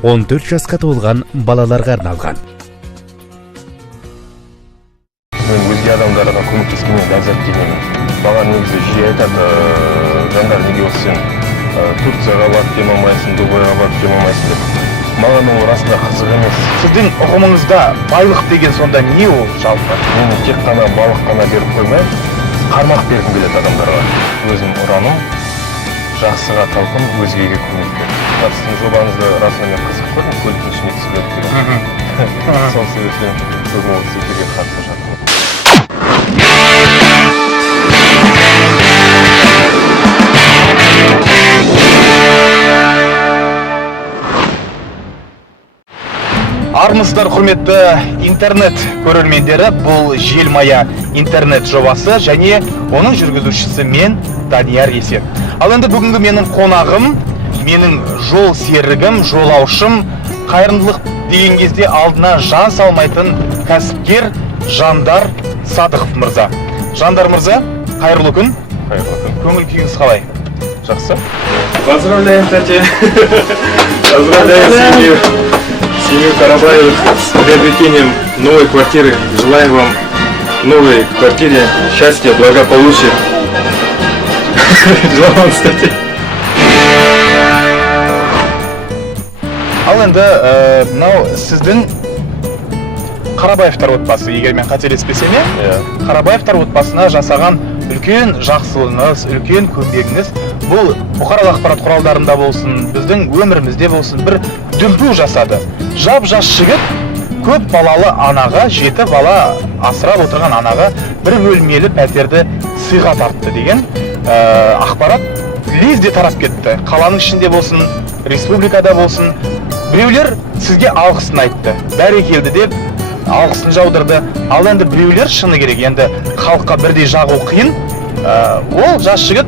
14 жасқа толған балаларға арналған. Мен өзге адамдарға көмектескеннен ләззат келемін. Маған негізі жиі айтады, жандар неге осы сен Турцияға барып демалмайсың, Дубайға барып демалмайсың деп. Маған ол расында қызық емес. Сіздің ұғымыңызда байлық деген сонда не ол жалпы? Мен тек қана балық қана беріп қоймай, қармақ бергім келеді адамдарға. Өзім ұраным, жақсыға талпын, өзгеге көмек бер. Сіздің жобаңызды расында мен қызық көрдім, көліктің ішіне түсіп өткен. Сол себептен бүгін осы эфирге қатысып жатырмын. Армысыздар құрметті интернет көрермендері, бұл желмая интернет жобасы және оның жүргізушісі мен Данияр Есен. Ал енді бүгінгі менің қонағым, менің жол серігім, жолаушым, қайырымдылық деген кезде алдына жан салмайтын кәсіпкер Жандар Садықов мырза. Жандар мырза, қайырлы күн. Қайырлы күн. Көңіл күйіңіз қалай? Жақсы. Поздравляем, Тати. Поздравляем семью Карабаевых с приобретением новой квартиры. Желаем вам в новой квартире счастья, благополучия. Желаю вам, кстати. Ал енді мынау сіздің Қарабаевтар отбасы, егер мен қателеспесем, Қарабаевтар отбасына жасаған үлкен жақсылығыңыз, үлкен көмегіңіз бұл бұқаралық ақпарат құралдарында болсын, біздің өмірімізде болсын, бір дүмпу жасады. Жап-жас жігіт көп балалы анаға, 7 бала асырап отырған анаға бір бөлмелі пәтерді сыйға тартты деген ақпарат лезде тарап кетті. Қаланың ішінде болсын, республикада болсын, біреулер сізге алғысын айтты, бәрекелді деп алғысын жаудырды. Ал енді біреулер шыны керек, енді халыққа бірдей жағу қиын. Ол жас жігіт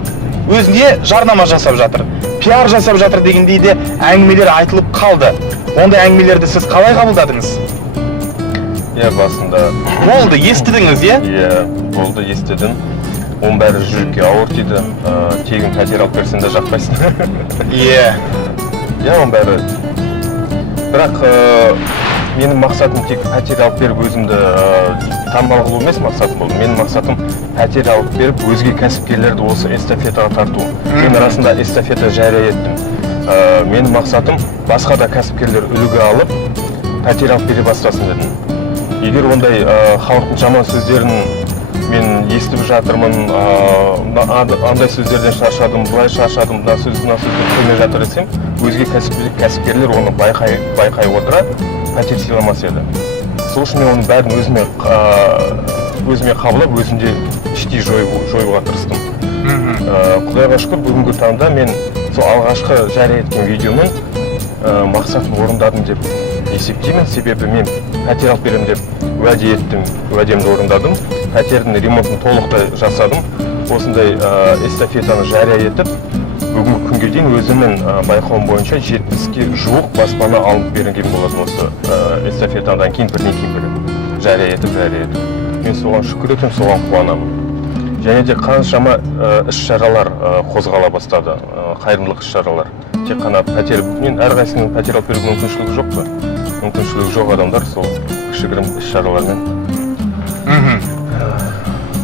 өзіне жарнама жасап жатыр, пиар жасап жатыр дегендей де әңгімелер айтылып қалды. Ондай әңгімелерді сіз қалай қабылдадыңыз? Басында Болды, естідіңіз, болды, естідім. Оның бәрі жүрекке ауыр тиді. Тегін пәтер алып берсең де жақпайсың. Оның бәрі. Бірақ менің мақсатым тек пәтер алып беріп өзімді танымал қылу емес мақсатым болды. Менің мақсатым пәтер алып беріп өзге кәсіпкерлерді осы эстафетаға тарту. Мен арасында эстафета жария еттім. Менің мақсатым басқа да кәсіпкерлер үлгі алып пәтер алып бере бастасын дедім. Егер ондай халықтың жаман сөздерін мен естіп жатырмын, андай сөздерден шаршадым, былай шаршадым, мына сөзден көмей жатыр десем, өзге кәсіпкерлер оны байқай отыра пәтер сыйламас еді. Сол үшін мен оның бәрін өзіме қабылдап, өзімде іштей жоюға тырыстым. Құдайға шүкір, бүгінгі таңда мен сол алғашқы жария еткен видеоның мақсатын орындадым деп есептеймін. Себебі мен пәтер алып беремін деп уәде еттім, уәдемді орындадым. Пәтердің ремонтын толықтай жасадым. Осындай эстафетаны жария етіп, бүгінгі күнге дейін өзімнің байқауым бойынша 70-ке жуық баспана алып берген болады осы эстафетадан кейін бірінен кейін бірі жария етіп. Мен соған шүкір етемін, соған қуанамын. Және де қаншама іс-шаралар қозғала бастады, қайырымдылық іс-шаралар. Тек қана пәтер, мен әрқайсының пәтер алып беру мүмкіншілігі жоқ па? Мүмкіншілігі жоқ адамдар сол кішігірім іс-шаралармен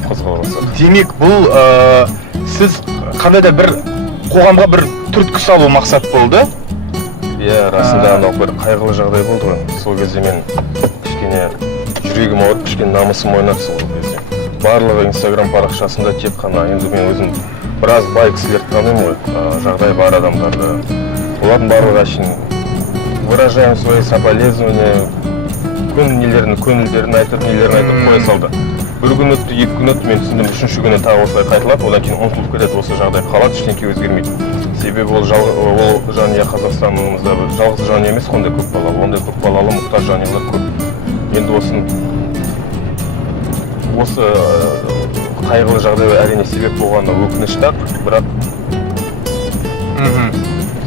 қозғала бастады. Демек, бұл сіз қандай да бір қоғамға бір түрткі салу мақсат болды? Расында анау бір қайғылы жағдай болды ғой. Сол кезде мен кішкене жүрегім ауырып, кішкене намысым ойнады сол кезде. Барлығы инстаграм парақшасында тек қана, енді мен өзім біраз бай кісілерді танимын ғой, жағдай бар адамдарды. Олардың барлығы әшейін выражаем свои соболезнования, көңілдерін айтып қоя салды. Бір күн өтті, 2 күн өтті, мен түсіндім, 3-ші күні тағы осылай қайталап, одан кейін ұмытылып кетеді, осы жағдай қалады, ештеңке өзгермейді. Себебі ол жанұя Қазақстанымызда жалғыз жанұя емес, ондай көп балалы, мұқтаж жанұялар көп. Енді осы қайғылы жағдай әрине себеп болғанына өкінішті, бірақ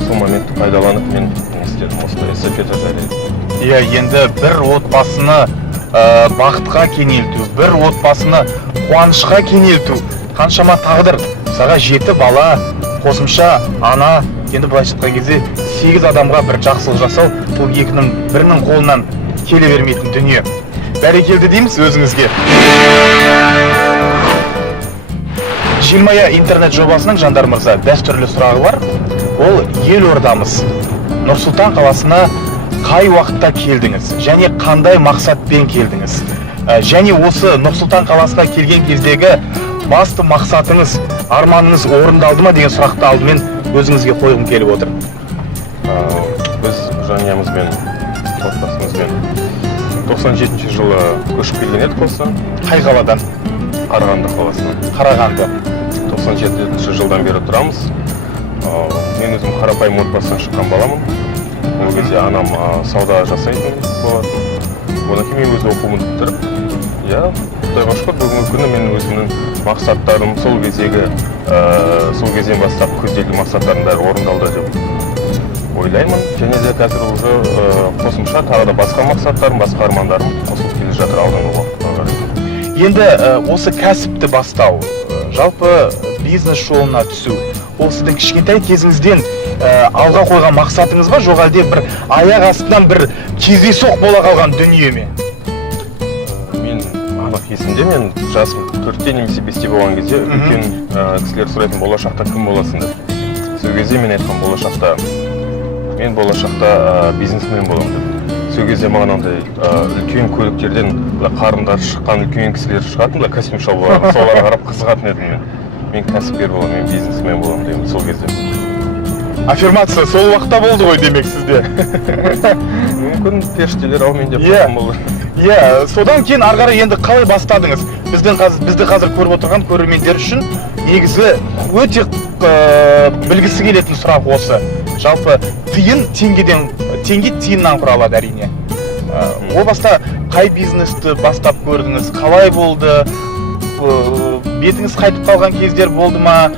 сол моментті пайдаланып мен істедім, осындай эстафета жария еттім. Енді бір отбасыны бақытқа кенелту, бір отбасыны қуанышқа кенелту, қаншама тағдыр, саға 7 бала, қосымша ана, енді былайша айтқан кезде 8 адамға бір жақсылық жасау бұл екінің бірінің қолынан келе бермейтін дүние. Бәрекелді дейміз өзіңізге. Желмая интернет жобасының Жандар мырза дәстүрлі сұрағы бар. Ол елордамыз. Нұр-Сұлтан қаласына қай уақытта келдіңіз және қандай мақсатпен келдіңіз? Және осы Нұр-Сұлтан қаласына келген кездегі басты мақсатыңыз, арманыңыз орындалды ма деген сұрақты алдымен өзіңізге қойғым келіп отыр. Біз жанұямызбен, отбасымызбен 97 жылы көшіп келген едік осы. Қай қаладан? Қарағанды қаласынан. Қарағанды. 97 жылдан бері тұрамыз. Мен өзім қарапайым отбасынан шыққан баламын. Ол кезде анам сауда жасайтын болатын. Одан кейін мен өз оқуымды бітіріп, Құдайға шүкір, бүгінгі күні мен өзімнің мақсаттарым, сол кезден бастап көзделген мақсаттардың бәрі орындалды деп ойлаймын. Және де қазір уже қосымша тағы да басқа мақсаттарым, басқа армандарым қосылып келе жатыр алдағы уақытқа қарай. Енді осы кәсіпті бастау, жалпы бизнес жолына түсу, ол сіздің кішкентай кезіңізден алға қойған мақсатыңыз ба, жоқ әлде бір аяқ астынан бір кездейсоқ бола қалған дүние ме? Мен анық есімде, мен жасым 4-те немесе 5-те болған кезде үлкен кісілер сұрайтын, болашақта кім боласың деп. Сол кезде мен айтқан, болашақта бизнесмен боламын деп. Сол кезде маған андай үлкен көліктерден қарындары шыққан үлкен кісілер шығатын, костюм шалбар, соларға қарап қызығатын едім мен. Мен кәсіпкер боламын, мен бизнесмен боламын деймін сол кезде. Аффирмация сол уақытта болды ғой демек сізде. Мүмкін періштелер аумен деп қалған болды. Содан кейін ары қарай енді қалай бастадыңыз? Бізді қазір көріп отырған көрермендер үшін негізі өте білгісі келетін сұрақ осы. Жалпы тиын теңге тиыннан құралады әрине. О баста қай бизнесті бастап көрдіңіз? Қалай болды? Бетіңіз қайтып қалған кездер болды ма?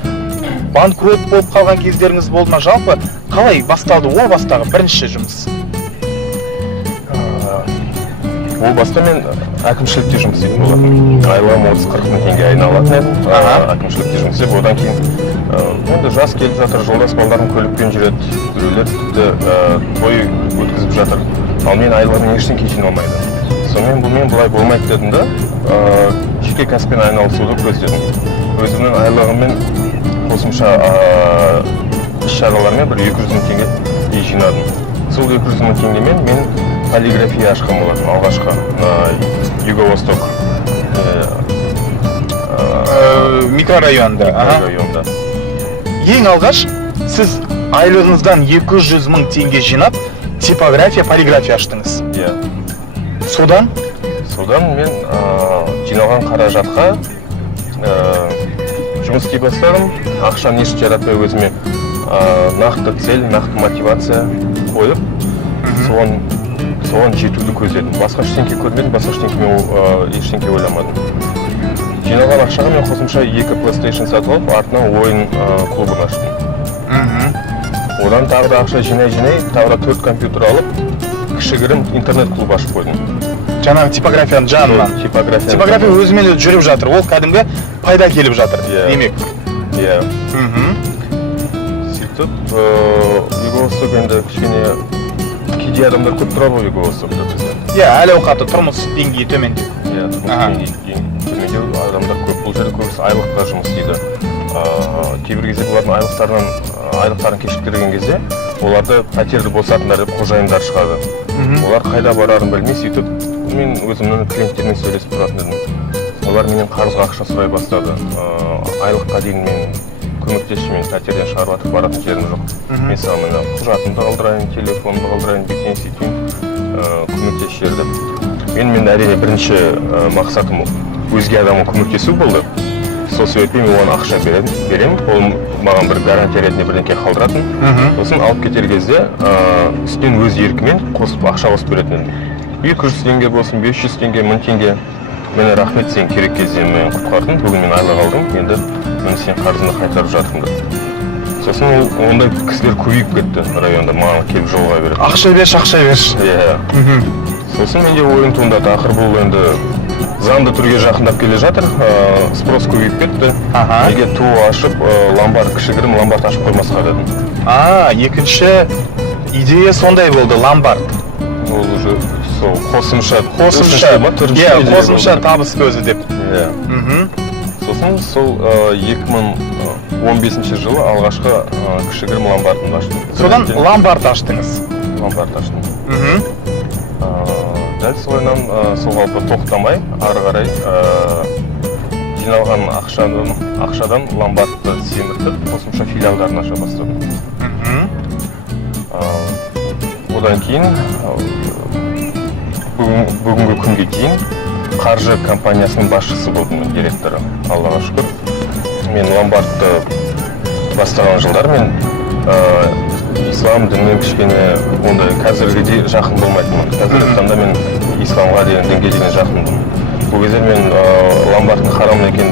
Банкрот болып қалған кездеріңіз болды ма? Жалпы қалай басталды о бастағы бірінші жұмыс? Ол баста мен әкімшілікте жұмыс істейтін болатын. Айлығым 30-40 мың теңге айналатын едім. Әкімшілікте жұмыс істеп, одан кейін енді жас келіп жатыр, жолдас балаларым көлікпен жүреді, біреулер тіпті той өткізіп жатыр. Ал мен айлығыммен ештеңе жиналмайды. Сонымен бұлай болмайды дедім да, жеке кәсіппен айналысуды көздедім. Өзімнің айлығыммен қосымша іс-шаралармен бір 200 мың теңге жинадым. Сол 200 мың теңгемен мен полиграфия ашқан болатын алғашқы Юго-Восток микрорайонда. Ең алғаш сіз айлығыңыздан 200 мың теңге жинап типография, полиграфия аштыңыз. Содан мен жиналған қаражатқа жұмыс істей бастадым. Ақшаны еш жаратпай өзіме нақты цель, нақты мотивация қойып, соған жетуді көздедім. Басқа ештеңе көрмедім, басқа ештеңе ойламадым. Жиналған ақшаға мен қосымша 2 PlayStation сатып алып, артынан ойын клубын аштым. Одан тағы да ақша жинай, тағы да 4 компьютер алып, кішігірім интернет клуб ашып қойдым. Жаңағы типографияның жанынан. Типография өзімен өзі жүріп жатыр, ол кәдімгі пайда келіп жатыр, демек. Сөйтіп, Юго-Восток енді кішкене кедей адамдар көп тұрар ғой Юго-Востокта бізде. Әл ауқаты, тұрмыс деңгейі төмендеу. Тұрмыс деңгейі төмендеу, адамдар көп. Бұл жерде көбісі айлыққа жұмыс істейді. Кейбір кезде бұлардың айлықтарын кешіктірген кезде, оларды пәтерді босатыңдар деп қожайындар шығады. Олар қайда барарын білмей, сөйтіп мен өзімнің клиенттермен сөйлесіп тұратын едім. Олар менен қарызға ақша сұрай бастады. Айлыққа дейін мен көмектесші, мен пәтерден шығарып баратын жерім жоқ. Мен саған құжатымды қалдырайын, телефонымды қалдырайын, бүйтейін, сөйтейін, көмектесші деп. Мен әрине бірінші мақсатым өзге адамға көмектесу болды. Сол себеппен мен оған ақша беремін. Ол маған бір гарантия ретінде бірдеңке қалдыратын. Сосын алып кетер кезде үстінен өз еркімен ақша қосып беретін едім. 200 теңге болсын, 500 теңге, 1000 теңге. Мені рахмет, сен керек кезде мен құтқардың. Бүгін мен айлық алдым, енді мен сен қарызыңды қайтарып жатырмын. Сосын ондай кісілер көбейіп кетті районда, маған келіп жолға береді. Ақша берші. Сосын менде ойын туындады, ақыр бұл енді заңды түрге жақындап келе жатыр, спрос көбейіп кетті. Неге ту ашып, кішігірім ломбард ашып қоймасқа дедім. Екінші идея сондай болды, ломбард. Ол уже сол қосымша Иә, қосымша табыс көзі деп. Иә. Сосын сол 2015 жылы алғашқы кішігірім ломбардымды аштым. Содан ломбард аштыңыз. Ломбард аштым. Дәл солайынан сол қалпы тоқтамай, ары қарай жиналған ақшадан ломбардты семіртіп, қосымша филиалдарын аша бастадым. Одан кейін бүгінгі күнге дейін қаржы компаниясының басшысы болдым, директоры, Аллаға шүкір. Мен ломбардты бастаған жылдар мен ислам дініне кішкене ондай қазіргідей жақын болмайтынмын. Қазіргі таңда мен исламға деген, дінге деген жақынмын. Бұл кезде мен ломбардтың харам екенін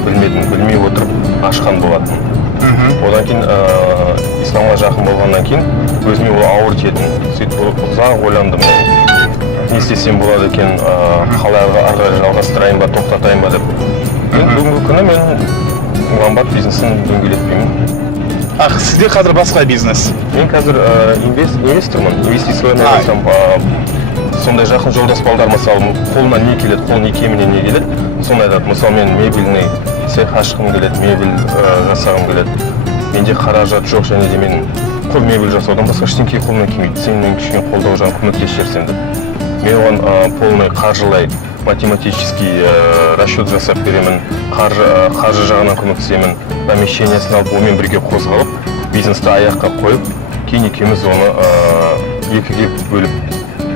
білмей отырып ашқан болатын. Одан кейін исламға жақын болғаннан кейін өзіме ол ауыр тиетін. Сөйтіп ұзақ ойландым. Не істесем болады екен, қалай ары қарай жалғастырайын ба, тоқтатайын ба деп. Бүгінгі күні мен ломбард бизнесін дөңгелетпеймін. Сізде қазір басқа бизнес? Мен қазір инвестормын, инвестицияларына жасам. Сондай жақын жолдас балдар, мысалы, қолынан не келеді, қолының икеміне не келеді, соны айтады. Мысалы, мен мебельный цех ашқым келеді, мебель жасағым келеді. Менде қаражат жоқ, және де мен қол мебель жасаудан басқа ештеңе қолымнан келмейді. Сен мен кішкене қолдау жағын көмектесіп жіберсең деп. Мен оған полный қаржылай математический расчет жасап беремін, қаржы жағынан көмектесемін, помещениесін алып, онымен бірге қозғалып, бизнесті аяққа қойып, кейін екеуміз оны екіге бөліп,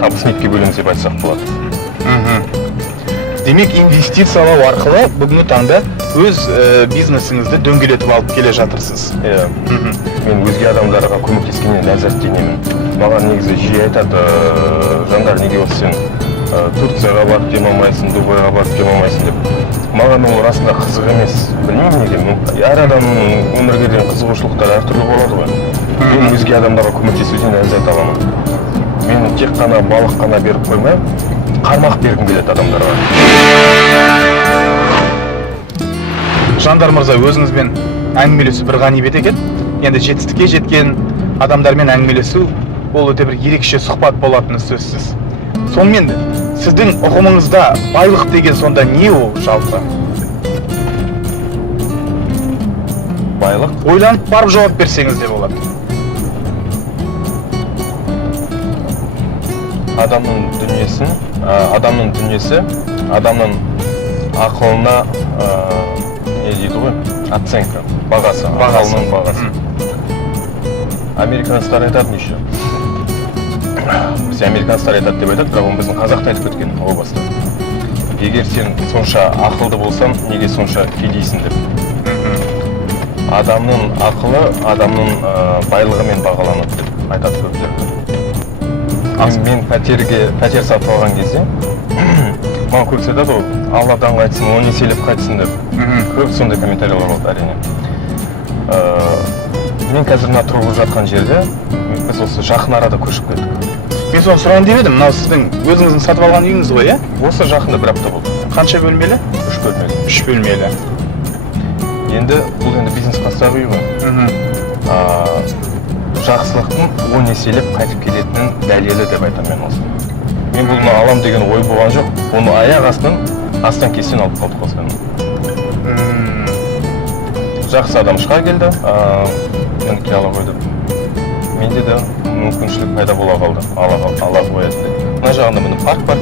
табысын екіге бөлеміз деп айтсақ болады. Демек, инвестициялау арқылы бүгінгі таңда өз бизнесіңізді дөңгелетіп алып келе жатырсыз. Иә. Мен өзге адамдарға көмектескеннен ләззаттенемін. Маған негізі жиі айтады, жандар, неге осы сен Турцияға барып демалмайсың, Дубайға барып демалмайсың деп. Маған ол расында қызық емес. Білмеймін неге. Әр адамның өмірге деген қызығушылықтары әртүрлі болады ғой. Мен өзге адамдарға көмектесуден ләззат аламын. Мен тек қана балық қана беріп қоймай, қармақ бергім келеді адамдарға. Жандар мырза, өзіңізбен әңгімелесу бір ғанибет екен. Енді жетістікке жеткен адамдармен әңгімелесу ол өте бір ерекше сұхбат болатыны сөзсіз. Сонымен сіздің ұғымыңызда байлық деген сонда не ол жалпы? Байлық? Ойланып барып жауап берсеңіз де болады. Адамның дүниесі, адамның ақылына не дейді ғой? Оценка, бағасы, ақылының бағасы. Американецтер айтады неше? Біз американецтер айтады деп айтады, бірақ оны біздің қазақта айтып кеткен о баста. Егер сен сонша ақылды болсаң, неге сонша кедейсің деп. Адамның ақылы, адамның байлығымен бағаланады деп айтады көптер. Мен пәтер сатып алған кезде, маған көбісі айтады ғой, Алладан қайтсын, он еселеп қайтсын деп. Көп сондай комментариялар болды әрине. Мен қазір мына тұрғып жатқан жерде, біз осы жақын арада көшіп кеттік. Мен соны сұрайын деп едім, мынау сіздің өзіңіздің сатып алған үйіңіз ғой, иә? Осы жақында бір апта болды. Қанша бөлмелі? 3 бөлмелі. 3 бөлмелі. Енді бұл бизнес класстағы үй ғой. Жақсылықтың 10 еселеп қайтып келетінін дәлелі деп айтамын мен осы. Мен бұны алам деген ой болған жоқ. Оны аяқ астан кестен алып қалдық осыны. Жақсы адам шыға келді, енді ала қойды. Менде де мүмкіншілік пайда бола қалды, ала қояды деп. Мына жағында міне парк бар.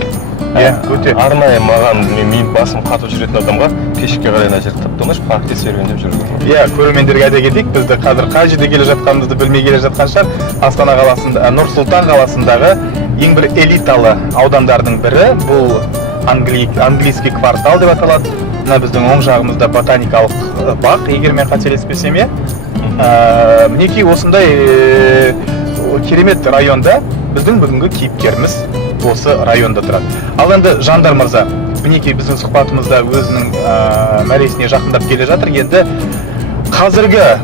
Өте. Арнайы маған мен басым қатып жүретін адамға кешке қарай мына жерді тып-тыныш паркте серуендеп жүргізіп. Көрермендерге айта кетейік, бізді қазір қай жерде келе жатқанымызды білмей келе жатқан шығар. Астана қаласында, Нұр-Сұлтан қаласындағы ең бір элиталы аудандардың бірі, бұл английский квартал деп аталады. Мына біздің оң жағымызда ботаникалық бақ, егер мен қателеспесем, мінекей осындай керемет районда біздің бүгінгі кейіпкеріміз осы районда тұрады. Ал енді Жандар мырза, мінекей біздің сұхбатымызда өзінің мәресіне жақындап келе жатыр. Енді қазіргі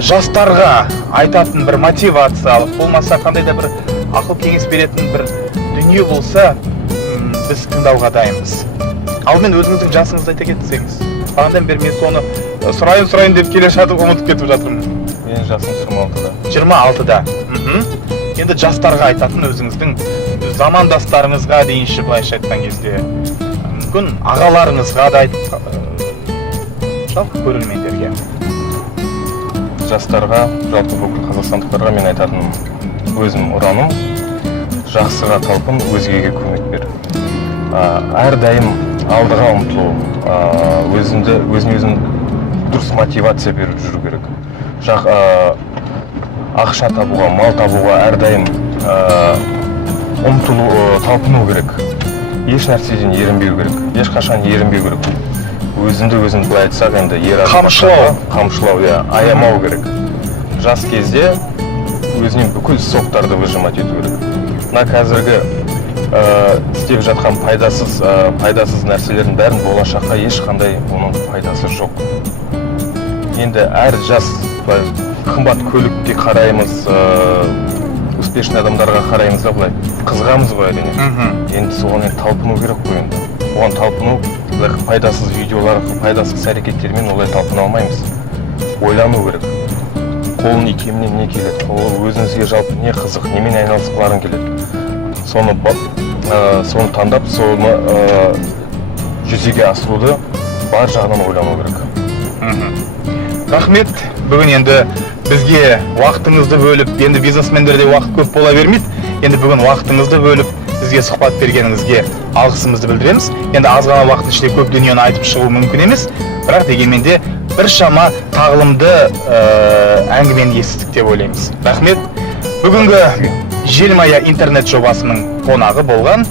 жастарға айтатын бір мотивациялық, болмаса қандай да бір ақыл кеңес беретін бір дүние болса, біз тыңдауға дайынбыз. Ал мен өзіңіздің жасыңызды айта кетсеңіз. Бағанадан бері мен соны сұрайын деп келе жатып ұмытып кетіп жатырмын. Менің жасым 26-да. 26-да. енді жастарға айтатын өзіңіздің замандастарыңызға дейінші былайша айтқан кезде мүмкін ағаларыңызға да жалпы көрермендерге. Жастарға, жалпы бүкіл қазақстандықтарға мен айтатын өзім ұраным, жақсыға талпын, өзгеге көмек бер. Әрдайым алдыға ұмтылу, өзін дұрыс мотивация беріп жүру керек. Ақша табуға, мал табуға әрдайым ұмтылу, талпыну керек. Еш нәрседен ерінбеу керек, ешқашан ерінбеу керек. Өзіңді былай айтсақ енді қамшылау, аямау керек. Жас кезде өзінен бүкіл соқтарды выжимать ету керек. Мына қазіргі істеп жатқан пайдасыз нәрселердің бәрін болашаққа ешқандай оның пайдасы жоқ. Енді әр жас қымбат көлікке қараймыз, успешный адамдарға қараймыз да былай қызғамыз ғой әрине. Енді соған талпыну керек қой енді. Оған талпыну пайдасыз видеолар, пайдасыз әрекеттермен олай талпына алмаймыз. Ойлану керек. Қолын икемінен не келеді, өзіңізге жалпы не қызық, немен айналысқыларың келеді. Соны таңдап, соны жүзеге асыруды бар жағынан ойлану керек. Рахмет. Бүгін енді бізге уақытыңызды бөліп, енді бизнесмендерде уақыт көп бола бермейді. Енді бүгін уақытыңызды бөліп, бізге сұхбат бергеніңізге алғысымызды білдіреміз. Енді аз ғана уақыттың ішінде көп дүниені айтып шығу мүмкін емес, бірақ дегенмен де біршама тағылымды әңгімені естідік деп ойлаймыз. Рахмет. Бүгінгі Желмая интернет жобасының қонағы болған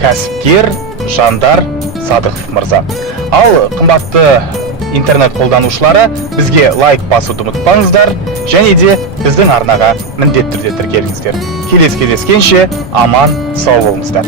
кәсіпкер Жандар Садықов мырза. Ал қымбатты интернет қолданушылары, бізге лайк басуды ұмытпаңыздар, және де біздің арнаға міндетті түрде тіркеліңіздер. Келесі кездескенше аман сау болыңыздар.